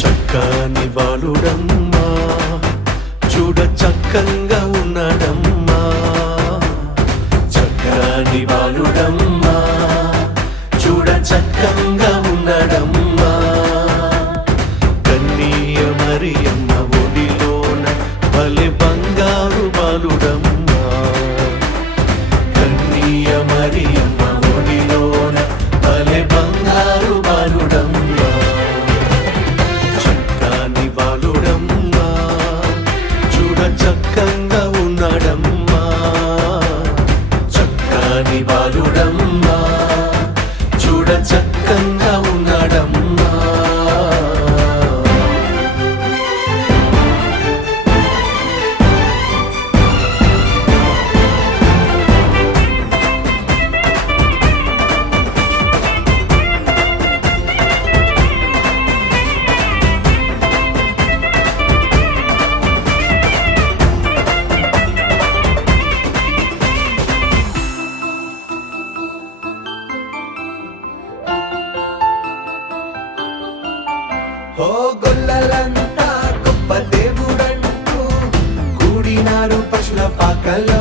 చక్కని బాలుడమ్మా, చూడ చక్కంగా ఉన్నాడమ్మా. చక్కని బాలుడమ్మా, చూడ చక్కంగా ఉన్నాడమ్మా. కన్నీయ మరియమ్మ ఒడిలోన భలే బంగారు బాలుడమ్మా. కన్నీయ మరియమ్మ ఒడిలోన భలే బంగారు బాలుడమ్మా. చక్కని బాలుడమ్మా, చూడ చక్కంగా ఉన్నాడమ్మా. చక్కని బాలుడమ్మా, చూడ చక్కంగా ఉన్నాడమ్మా. ఓ గొల్లలంతా గొప్ప దేవుడంటూ కూడినారు పశుల పాకలో.